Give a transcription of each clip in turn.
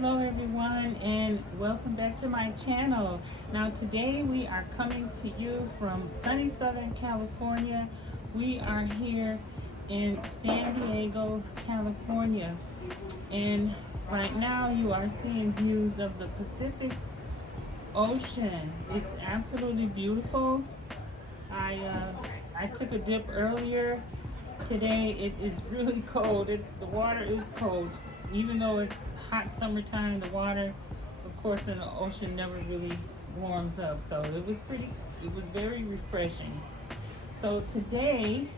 Hello everyone and welcome back to my channel. Now today we are coming to you from sunny Southern California. We are here in San Diego, California, and right now you are seeing views of the Pacific Ocean. It's absolutely beautiful. I took a dip earlier today. It is really cold. The water is cold, even though it's hot summertime. The water, of course, in the ocean never really warms up, so it was very refreshing. So today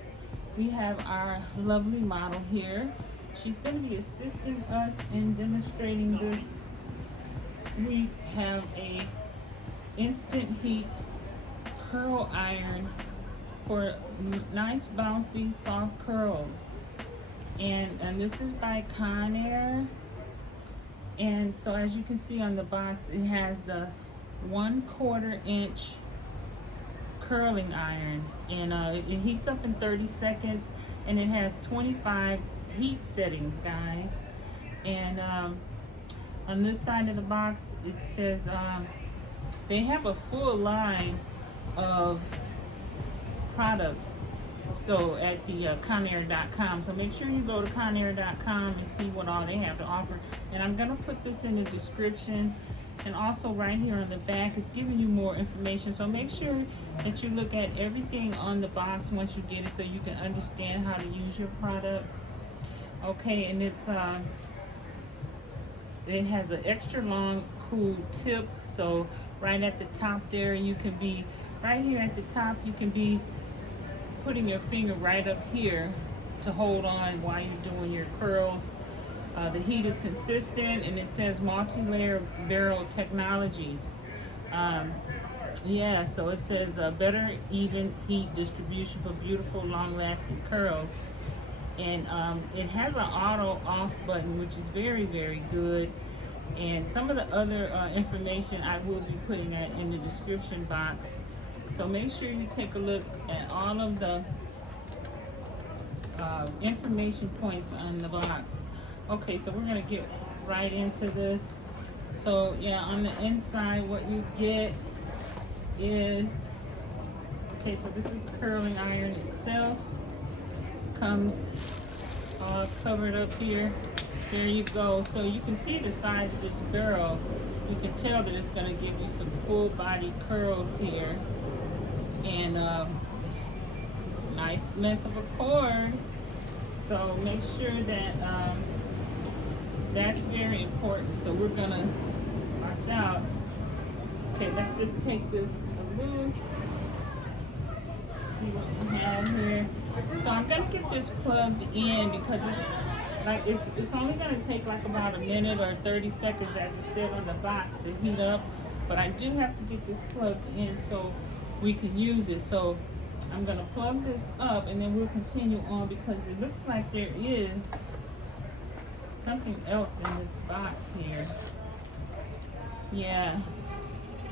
we have our lovely model here. She's going to be assisting us in demonstrating this. We have a instant heat curl iron for nice bouncy soft curls, and this is by Conair. And so as you can see on the box, it has the 1/4 inch curling iron, and it heats up in 30 seconds, and it has 25 heat settings, guys. And on this side of the box it says they have a full line of products, so at the Conair.com. So make sure you go to Conair.com and see what all they have to offer. And I'm gonna put this in the description, and also right here on the back is giving you more information. So make sure that you look at everything on the box once you get it, so you can understand how to use your product. Okay, and it has an extra long cool tip, so right at the top there, you can be right here at the top, you can be putting your finger right up here to hold on while you're doing your curls. The heat is consistent, and it says multi-layer barrel technology. Yeah, so it says better even heat distribution for beautiful long-lasting curls. And it has an auto off button, which is very, very good. And some of the other information I will be putting in the description box. So make sure you take a look at all of the information points on the box. Okay, so we're gonna get right into this. So yeah, on the inside, what you get is, okay, so this is the curling iron itself. Comes all covered up here. There you go. So you can see the size of this barrel. You can tell that it's gonna give you some full body curls here. And nice length of a cord, so make sure that that's very important. So we're gonna watch out. Okay, let's just take this loose. See what we have here. So I'm gonna get this plugged in because it's only gonna take like about a minute or 30 seconds, as it said on the box, to heat up. But I do have to get this plugged in so we can use it. So I'm gonna plug this up, and then we'll continue on, because it looks like there is something else in this box here. Yeah,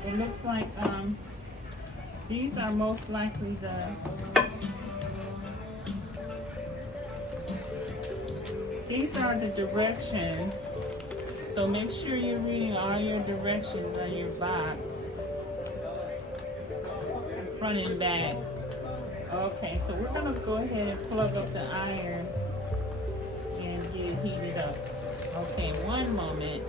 it looks like these are most likely these are the directions. So make sure you're reading all your directions on your box, front and back. Okay, so we're gonna go ahead and plug up the iron and get it heated up. Okay, one moment.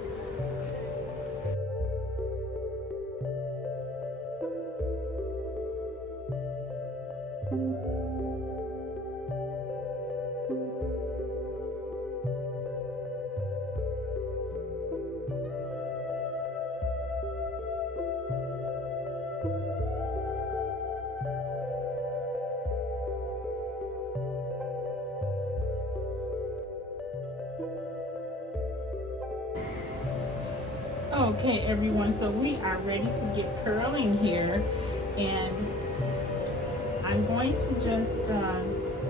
Okay everyone, so we are ready to get curling here, and I'm going to just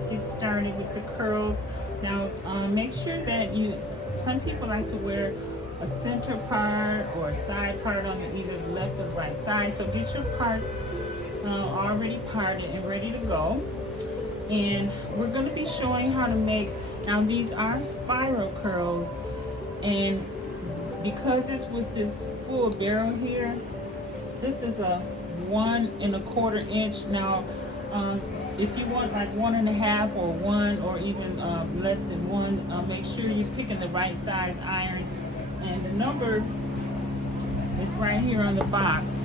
get started with the curls. Now make sure that some people like to wear a center part or a side part on either the left or right side, so get your parts already parted and ready to go. And we're going to be showing how to make, now these are spiral curls, and because it's with this full barrel here, this is a 1 1/4 inch. Now, if you want like 1 1/2 or 1 or even less than 1, make sure you're picking the right size iron. And the number is right here on the box.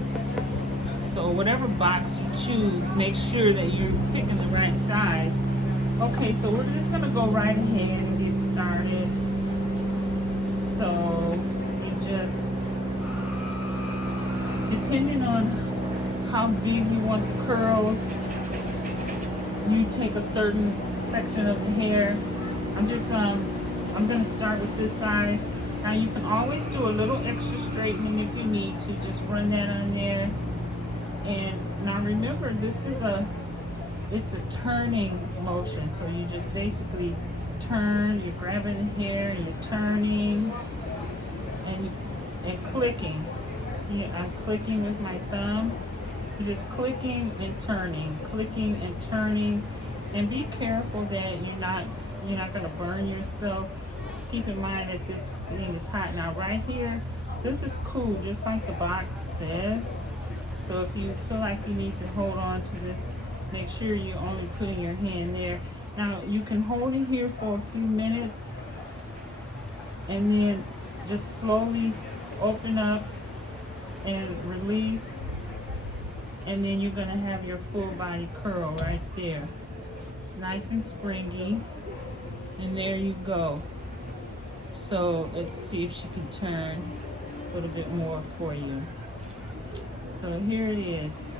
So whatever box you choose, make sure that you're picking the right size. Okay, so we're just gonna go right ahead and get started. So we just, depending on how big you want the curls, you take a certain section of the hair. I'm gonna start with this size. Now you can always do a little extra straightening if you need to. Just run that on there. And now remember, it's a turning motion. So you just basically turn, you're grabbing the hair, and you're turning and clicking. See, I'm clicking with my thumb. You're just clicking and turning, and be careful that you're not gonna burn yourself. Just keep in mind that this thing is hot. Now right here, this is cool, just like the box says. So if you feel like you need to hold on to this, make sure you're only putting your hand there. Now you can hold it here for a few minutes and then just slowly open up and release, and then you're gonna have your full body curl right there. It's nice and springy, and there you go. So let's see if she can turn a little bit more for you. So here it is.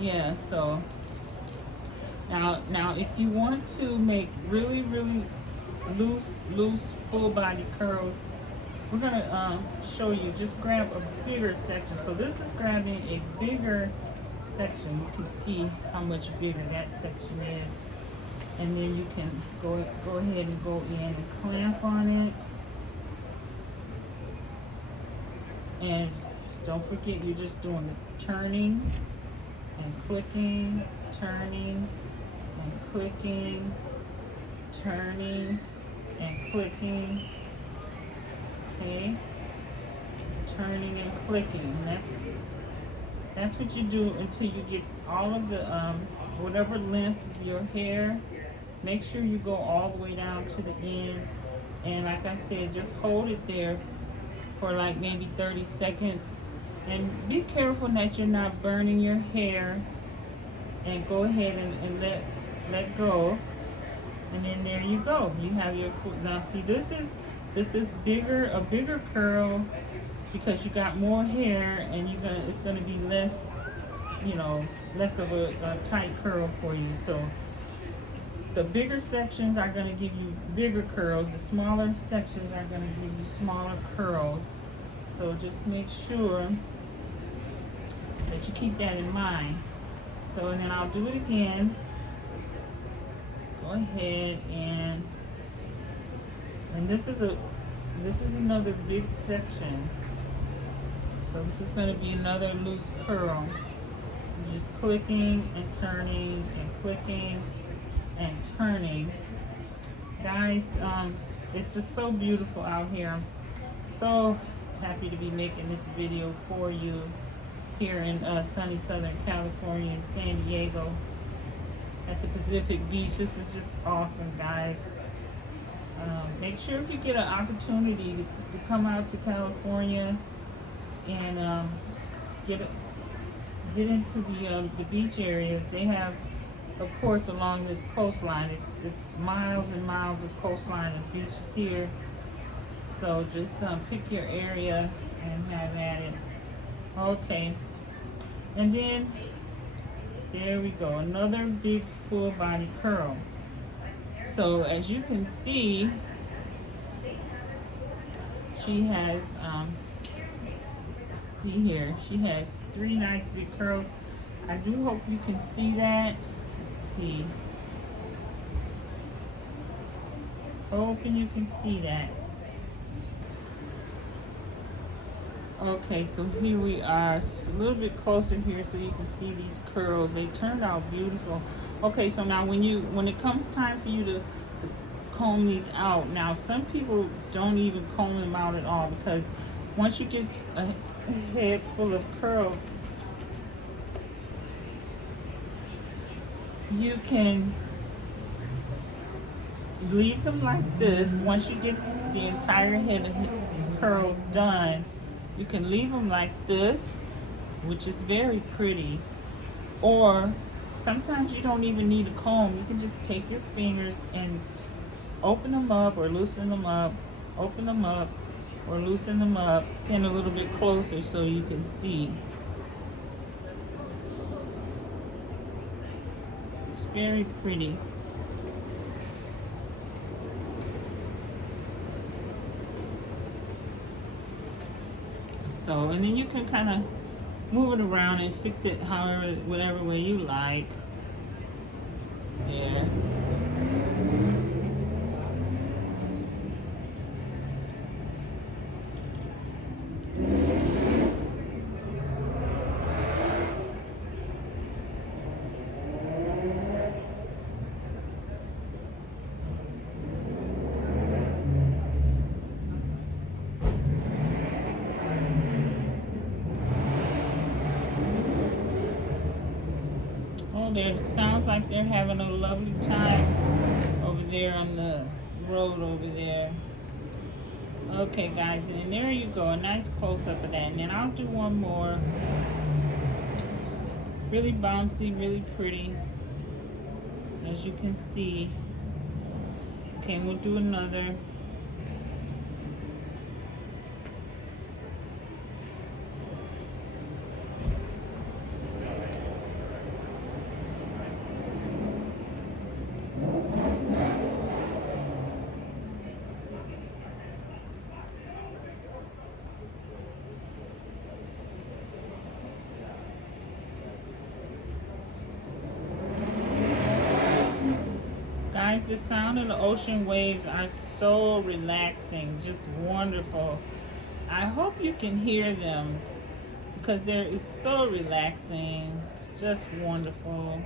Yeah, so now if you want to make really loose full body curls, we're gonna show you. Just grab a bigger section. So this is grabbing a bigger section. You can see how much bigger that section is, and then you can go ahead and go in and clamp on it. And don't forget, you're just doing turning and clicking, turning and clicking, turning and clicking. Okay, turning and clicking. That's what you do until you get all of the whatever length of your hair. Make sure you go all the way down to the end, and like I said, just hold it there for like maybe 30 seconds, and be careful that you're not burning your hair, and go ahead and let go, and then there you go. You have your foot. Now see, this is a bigger curl because you got more hair, and it's gonna be less, less of a tight curl for you. So the bigger sections are gonna give you bigger curls. The smaller sections are gonna give you smaller curls. So just make sure that you keep that in mind. So, and then I'll do it again. Just go ahead and this is another big section. So this is going to be another loose curl. You're just clicking and turning and clicking and turning. Guys, it's just so beautiful out here. I'm so happy to be making this video for you here in sunny Southern California, in San Diego at the Pacific Beach. This is just awesome, guys. Make sure if you get an opportunity to come out to California and get into the beach areas. They have, of course, along this coastline, it's miles and miles of coastline and beaches here. So just pick your area and have at it. Okay, and then there we go, another big full body curl. So as you can see, she has see here, she has 3 nice big curls. I do hope you can see that. Let's see, hoping you can see that. Okay, so here we are, a little bit closer here so you can see these curls. They turned out beautiful. Okay, so now when it comes time for you to comb these out. Now, some people don't even comb them out at all, because once you get a head full of curls, you can leave them like this. Once you get the entire head of curls done, you can leave them like this, which is very pretty. Or sometimes you don't even need a comb. You can just take your fingers and open them up or loosen them up, open them up or loosen them up. Stand a little bit closer so you can see. It's very pretty. So, and then you can kind of move it around and fix it however, whatever way you like. There. There, it sounds like they're having a lovely time over there on the road over there. Okay, guys, and there you go, a nice close-up of that. And then I'll do one more. Really bouncy, really pretty, as you can see. Okay, and we'll do another. Guys, the sound of the ocean waves are so relaxing, just wonderful. I hope you can hear them, because they're so relaxing, just wonderful.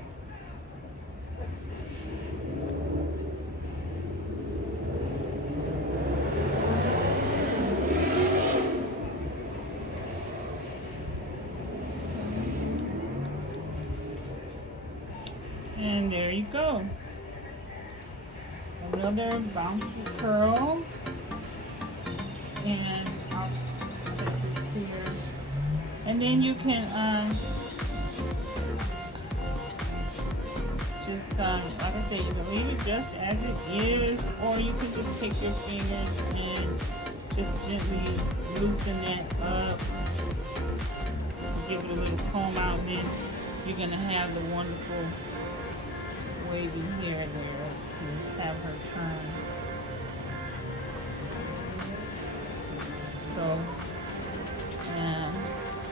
And there you go. Another bouncy curl, and I'll just set this here, and then you can just like I said, you can leave it just as it is, or you can just take your fingers and just gently loosen that up to give it a little comb out, and then you're gonna have the wonderful wavy hair there. So just have her turn.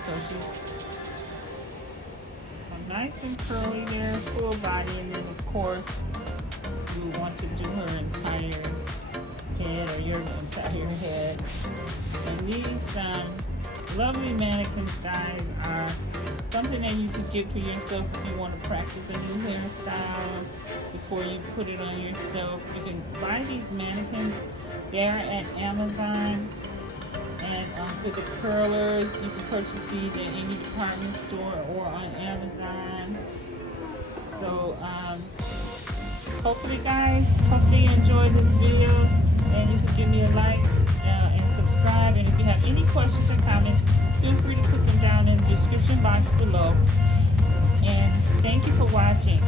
So she's nice and curly there, full body, and then of course you want to do her entire head, or your entire head. And these lovely mannequins, guys, are something that you can get for yourself if you want to practice a new hairstyle before you put it on yourself. You can buy these mannequins. They are at Amazon, and for the curlers, you can purchase these at any department store or on Amazon. So hopefully, guys, hopefully you enjoyed this video, and you can give me a like and subscribe. And if you have any questions or comments, feel free to put them down in the description box below. And thank you for watching.